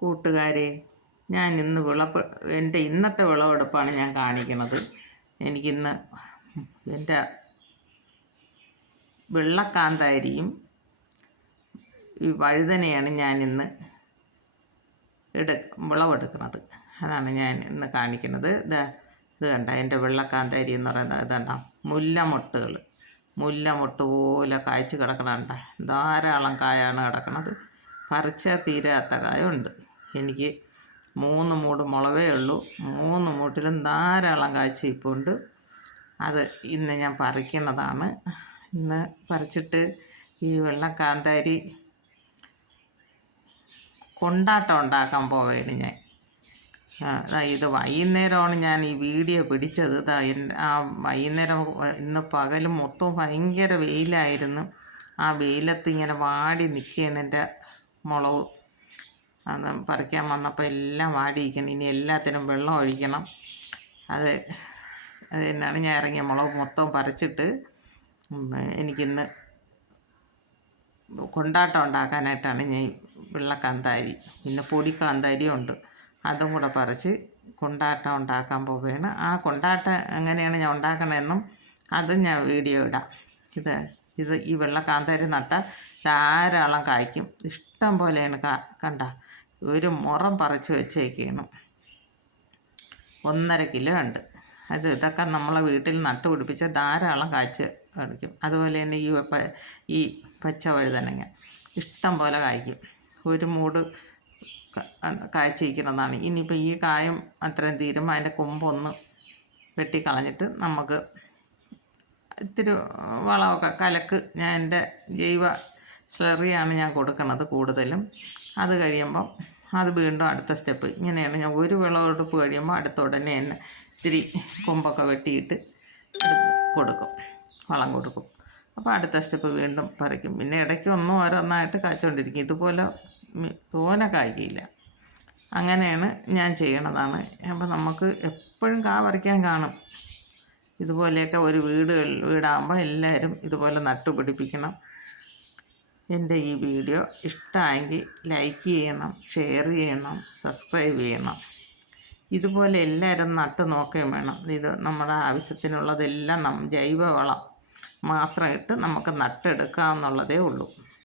കൂട്ടുകാരെ, ഞാൻ ഇന്ന് എൻ്റെ ഇന്നത്തെ വിളവെടുപ്പാണ് ഞാൻ കാണിക്കുന്നത്. എനിക്കിന്ന് എൻ്റെ വെള്ളക്കാന്താരിയും ഈ വഴുതനയാണ് ഞാനിന്ന് വിളവെടുക്കുന്നത്. അതാണ് ഞാൻ ഇന്ന് കാണിക്കുന്നത്. ഇത് കണ്ട എൻ്റെ വെള്ളക്കാന്താരി എന്ന് പറയുന്നത് ഇതണ്ട മുല്ലമൊട്ട് പോലെ കായ്ച്ച് കിടക്കണണ്ട. ധാരാളം കായാണ് കിടക്കണത്. പറിച്ചാൽ തീരാത്ത കായുണ്ട്. എനിക്ക് 3 മൂട് മുളവേ ഉള്ളൂ. 3 മൂട്ടിലും ധാരാളം കായ്ച്ച ഇപ്പോൾ ഉണ്ട്. അത് ഇന്ന് ഞാൻ പറിക്കുന്നതാണ്. ഇന്ന് പറിച്ചിട്ട് ഈ വെള്ളക്കാന്താരി കൊണ്ടാട്ടം ഉണ്ടാക്കാൻ പോവുകയാണ് ഞാൻ. ഇത് വൈകുന്നേരമാണ് ഞാൻ ഈ വീഡിയോ പിടിച്ചത്. ആ വൈകുന്നേരം ഇന്ന് പകൽ മൊത്തം ഭയങ്കര വെയിലായിരുന്നു. ആ വെയിലത്ത് ഇങ്ങനെ വാടി നിൽക്കുകയാണ് എൻ്റെ മുളക്. അത് പറിക്കാൻ വന്നപ്പോൾ എല്ലാം വാടിയിരിക്കണം. ഇനി എല്ലാത്തിനും വെള്ളം ഒഴിക്കണം. അത് തന്നെയാണ് ഞാൻ ഇറങ്ങിയ മുളക് മൊത്തം പറിച്ചിട്ട് എനിക്കിന്ന് കൊണ്ടാട്ടം ഉണ്ടാക്കാനായിട്ടാണ് ഞാൻ വെള്ളക്കാന്താരി, പിന്നെ പൊടി കാന്താരിയും ഉണ്ട്. അതും കൂടെ പറിച്ച് കൊണ്ടാട്ടം ഉണ്ടാക്കാൻ പോവുകയാണ്. ആ കൊണ്ടാട്ടം എങ്ങനെയാണ് ഞാൻ ഉണ്ടാക്കണമെന്നും അതും ഞാൻ വീഡിയോ ഇടാം. ഈ വെള്ളക്കാന്താരി നട്ടാൽ ധാരാളം കായ്ക്കും. ഇഷ്ടം പോലെയാണ് കണ്ട ഒരു മുറം പറിച്ച് വെച്ചേക്കാണ്. 1.5 കിലോ ഉണ്ട്. ഇതൊക്കെ നമ്മളെ വീട്ടിൽ നട്ടുപിടിപ്പിച്ച ധാരാളം കായ്ച്ച് കാണിക്കും. അതുപോലെ തന്നെ ഈ പച്ച വഴുതനങ്ങ ഇഷ്ടം പോലെ കായ്ക്കും. ഒരു മൂട് കായ്ച്ചിരിക്കുന്നതാണ്. ഇനിയിപ്പോൾ ഈ കായം അത്രയും തീരുമ്പോൾ അതിൻ്റെ കൊമ്പൊന്ന് വെട്ടിക്കളഞ്ഞിട്ട് നമുക്ക് ഇത്തിരി വളമൊക്കെ കലക്ക്, ഞാൻ എൻ്റെ ജൈവ സ്ലറിയാണ് ഞാൻ കൊടുക്കുന്നത് കൂടുതലും. അത് കഴിയുമ്പം അത് വീണ്ടും അടുത്ത സ്റ്റെപ്പ് ഇങ്ങനെയാണ്. ഞാൻ ഒരു വിളവെടുപ്പ് കഴിയുമ്പോൾ അടുത്ത ഉടനെ തന്നെ ഇത്തിരി കൊമ്പൊക്കെ വെട്ടിയിട്ട് കൊടുക്കും, വളം കൊടുക്കും. അപ്പോൾ അടുത്ത സ്റ്റെപ്പ് വീണ്ടും പറിക്കും. പിന്നെ ഇടയ്ക്ക് ഓരോന്നായിട്ട് കായ്ച്ചുകൊണ്ടിരിക്കും. ഇതുപോലെ തോനെ കായ്ക്കില്ല. അങ്ങനെയാണ് ഞാൻ ചെയ്യണതാണ്. അപ്പോൾ നമുക്ക് എപ്പോഴും പറിക്കാൻ കാണും. ഇതുപോലെയൊക്കെ ഒരു വീടാകുമ്പോൾ എല്ലാവരും ഇതുപോലെ നട്ടുപിടിപ്പിക്കണം. എൻ്റെ ഈ വീഡിയോ ഇഷ്ടമായെങ്കിൽ ലൈക്ക് ചെയ്യണം, ഷെയർ ചെയ്യണം, സബ്സ്ക്രൈബ് ചെയ്യണം. ഇതുപോലെ എല്ലാവരും നട്ട് നോക്കുകയും വേണം. ഇത് നമ്മുടെ ആവശ്യത്തിനുള്ളതെല്ലാം ജൈവവളം മാത്രം ഇട്ട് നമുക്ക് നട്ടെടുക്കാമെന്നുള്ളതേ ഉള്ളൂ.